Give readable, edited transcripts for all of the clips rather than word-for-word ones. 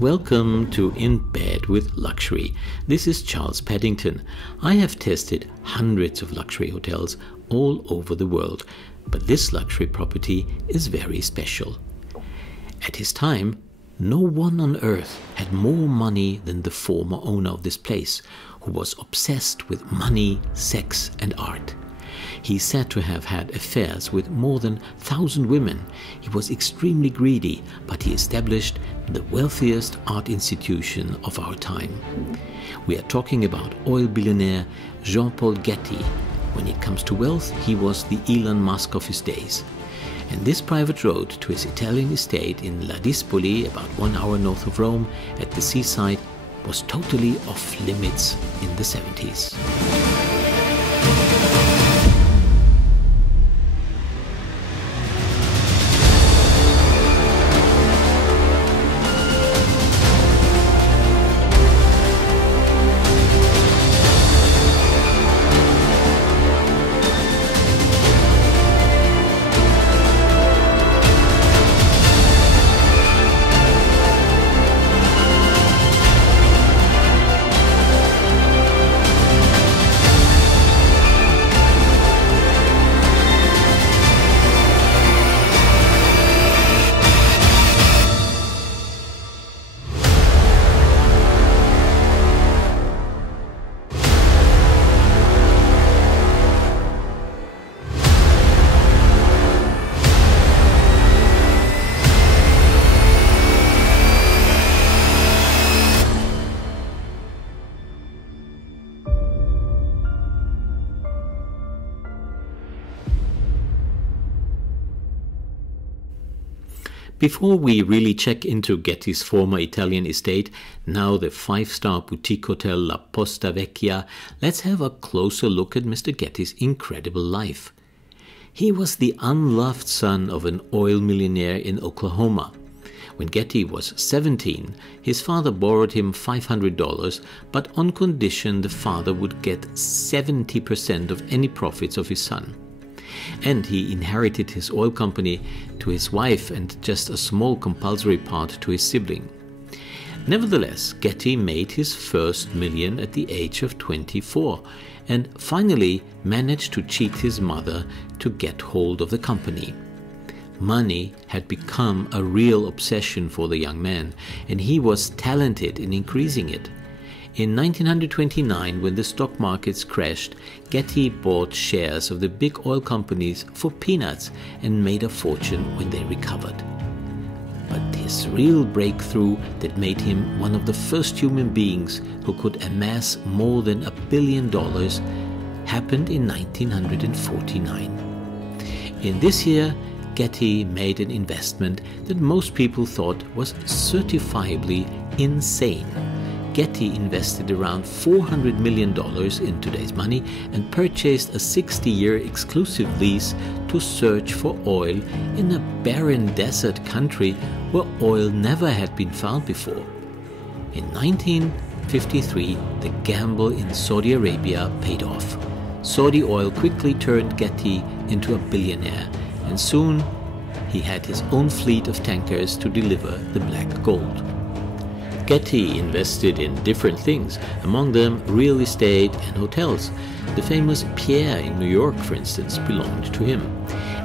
Welcome to In Bed with Luxury. This is Charles Paddington. I have tested hundreds of luxury hotels all over the world, but this luxury property is very special. At his time, no one on earth had more money than the former owner of this place, who was obsessed with money, sex and art. He is said to have had affairs with more than 1,000 women. He was extremely greedy, but he established the wealthiest art institution of our time. We are talking about oil billionaire Jean Paul Getty. When it comes to wealth, he was the Elon Musk of his days. And this private road to his Italian estate in Ladispoli, about 1 hour north of Rome, at the seaside, was totally off limits in the 70s. Before we really check into Getty's former Italian estate, now the 5-star boutique hotel La Posta Vecchia, let's have a closer look at Mr. Getty's incredible life. He was the unloved son of an oil millionaire in Oklahoma. When Getty was 17, his father borrowed him $500, but on condition the father would get 70% of any profits of his son. And he inherited his oil company to his wife and just a small compulsory part to his sibling. Nevertheless, Getty made his first million at the age of 24 and finally managed to cheat his mother to get hold of the company. Money had become a real obsession for the young man, and he was talented in increasing it. In 1929, when the stock markets crashed, Getty bought shares of the big oil companies for peanuts and made a fortune when they recovered. But his real breakthrough that made him one of the first human beings who could amass more than $1 billion happened in 1949. In this year, Getty made an investment that most people thought was certifiably insane. Getty invested around $400 million in today's money and purchased a 60-year exclusive lease to search for oil in a barren desert country where oil never had been found before. In 1953, the gamble in Saudi Arabia paid off. Saudi oil quickly turned Getty into a billionaire, and soon he had his own fleet of tankers to deliver the black gold. Getty invested in different things, among them real estate and hotels. The famous Pier in New York, for instance, belonged to him.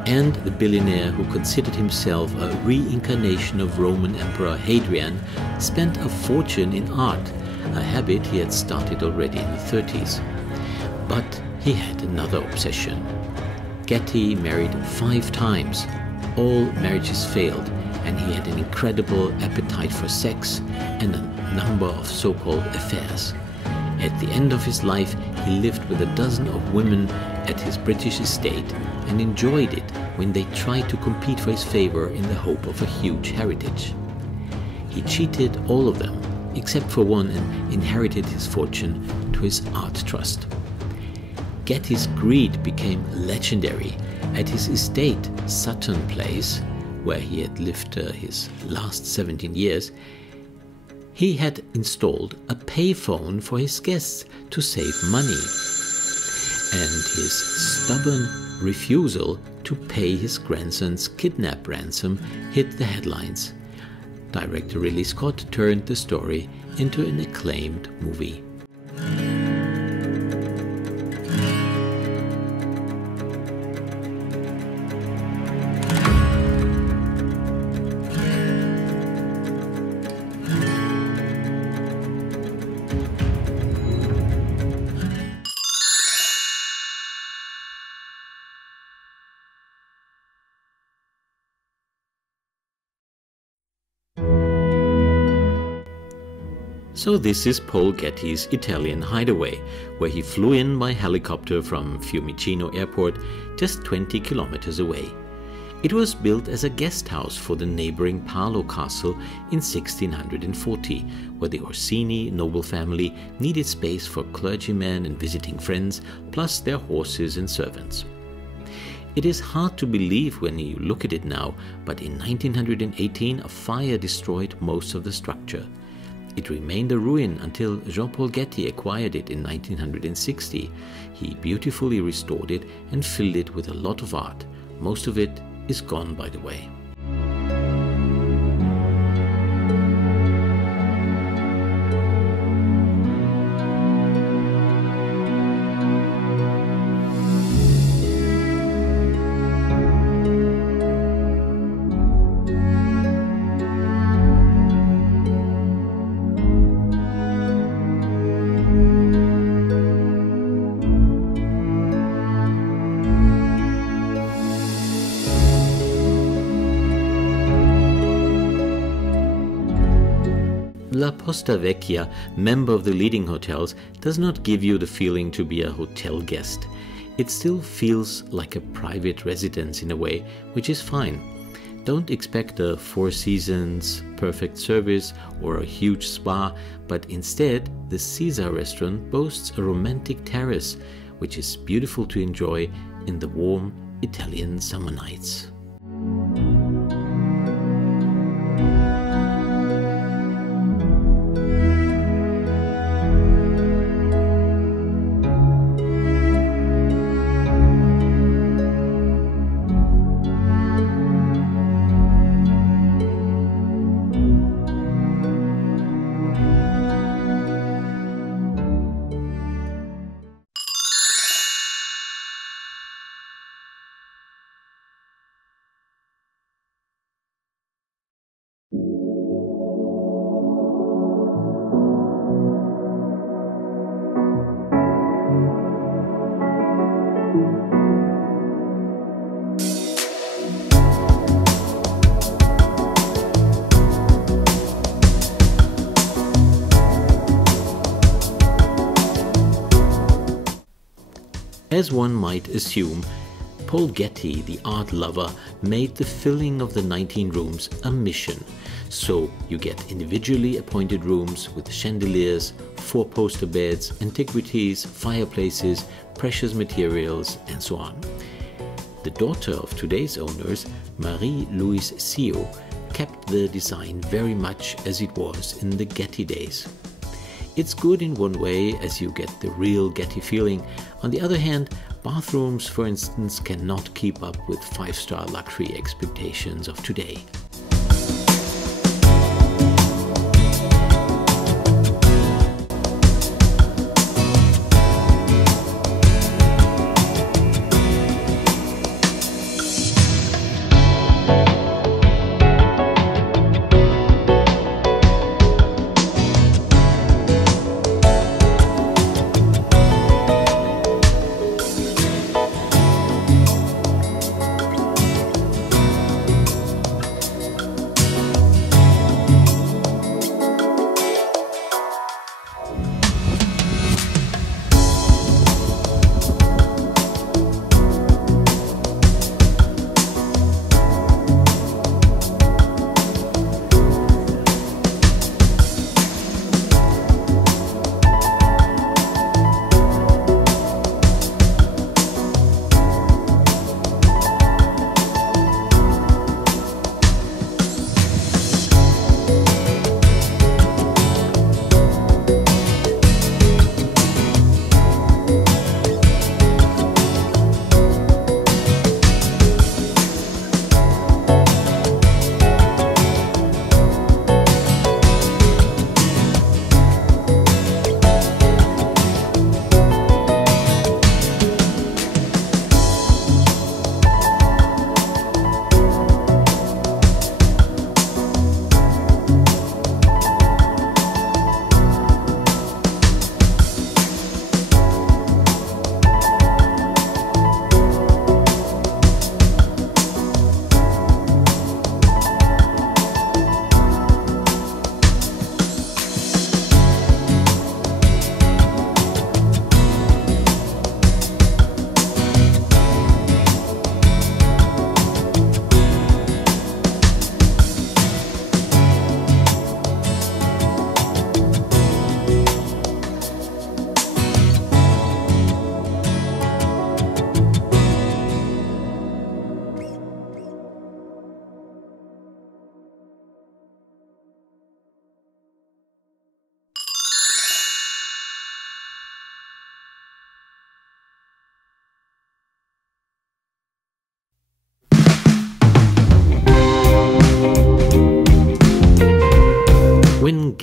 And the billionaire who considered himself a reincarnation of Roman Emperor Hadrian spent a fortune in art, a habit he had started already in the 30s. But he had another obsession. Getty married 5 times. All marriages failed, and he had an incredible appetite for sex and a number of so-called affairs. At the end of his life, he lived with a dozen of women at his British estate and enjoyed it when they tried to compete for his favor in the hope of a huge heritage. He cheated all of them, except for one, and inherited his fortune to his art trust. Getty's greed became legendary. At his estate, Sutton Place, where he had lived his last 17 years, he had installed a payphone for his guests to save money. And his stubborn refusal to pay his grandson's kidnap ransom hit the headlines. Director Ridley Scott turned the story into an acclaimed movie. So this is Paul Getty's Italian hideaway, where he flew in by helicopter from Fiumicino Airport, just 20 kilometers away. It was built as a guest house for the neighboring Palo Castle in 1640, where the Orsini noble family needed space for clergymen and visiting friends, plus their horses and servants. It is hard to believe when you look at it now, but in 1918 a fire destroyed most of the structure. It remained a ruin until Jean Paul Getty acquired it in 1960. He beautifully restored it and filled it with a lot of art. Most of it is gone, by the way. La Posta Vecchia, member of the leading hotels, does not give you the feeling to be a hotel guest. It still feels like a private residence in a way, which is fine. Don't expect a Four Seasons perfect service or a huge spa, but instead the Caesar restaurant boasts a romantic terrace, which is beautiful to enjoy in the warm Italian summer nights. As one might assume, Paul Getty, the art lover, made the filling of the 19 rooms a mission. So you get individually appointed rooms with chandeliers, four-poster beds, antiquities, fireplaces, precious materials, and so on. The daughter of today's owners, Marie-Louise Sio, kept the design very much as it was in the Getty days. It's good in one way, as you get the real Getty feeling. On the other hand, bathrooms, for instance, cannot keep up with five-star luxury expectations of today.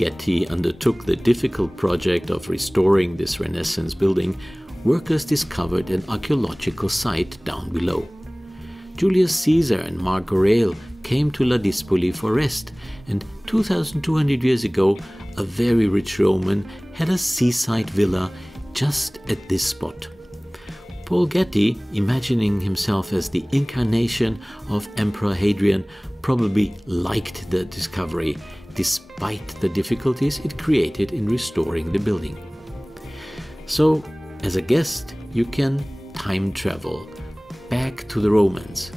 Getty undertook the difficult project of restoring this Renaissance building, workers discovered an archaeological site down below. Julius Caesar and Mark Aurel came to Ladispoli for rest, and 2,200 years ago, a very rich Roman had a seaside villa just at this spot. Paul Getty, imagining himself as the incarnation of Emperor Hadrian, probably liked the discovery, despite the difficulties it created in restoring the building. So, as a guest, you can time travel back to the Romans.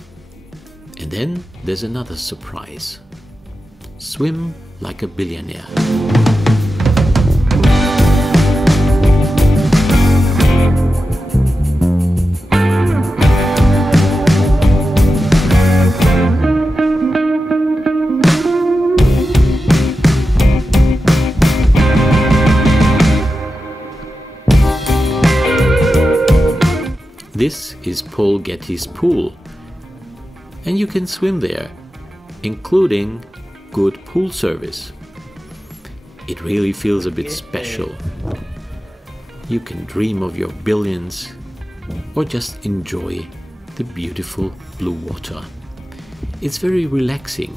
And then there's another surprise. Swim like a billionaire. This is Paul Getty's pool, and you can swim there, including good pool service. It really feels a bit special. You can dream of your billions or just enjoy the beautiful blue water. It's very relaxing,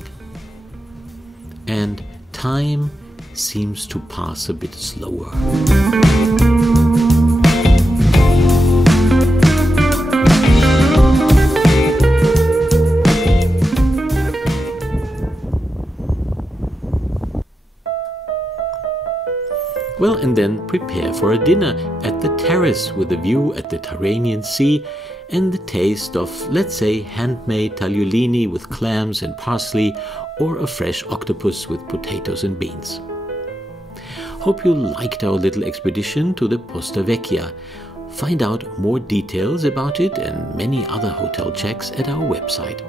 and time seems to pass a bit slower. Well, and then prepare for a dinner at the terrace with a view at the Tyrrhenian Sea and the taste of, let's say, handmade tagliolini with clams and parsley, or a fresh octopus with potatoes and beans. Hope you liked our little expedition to the Posta Vecchia. Find out more details about it and many other hotel checks at our website.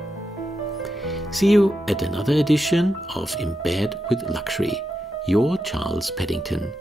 See you at another edition of In Bed with Luxury. Your Charles Paddington.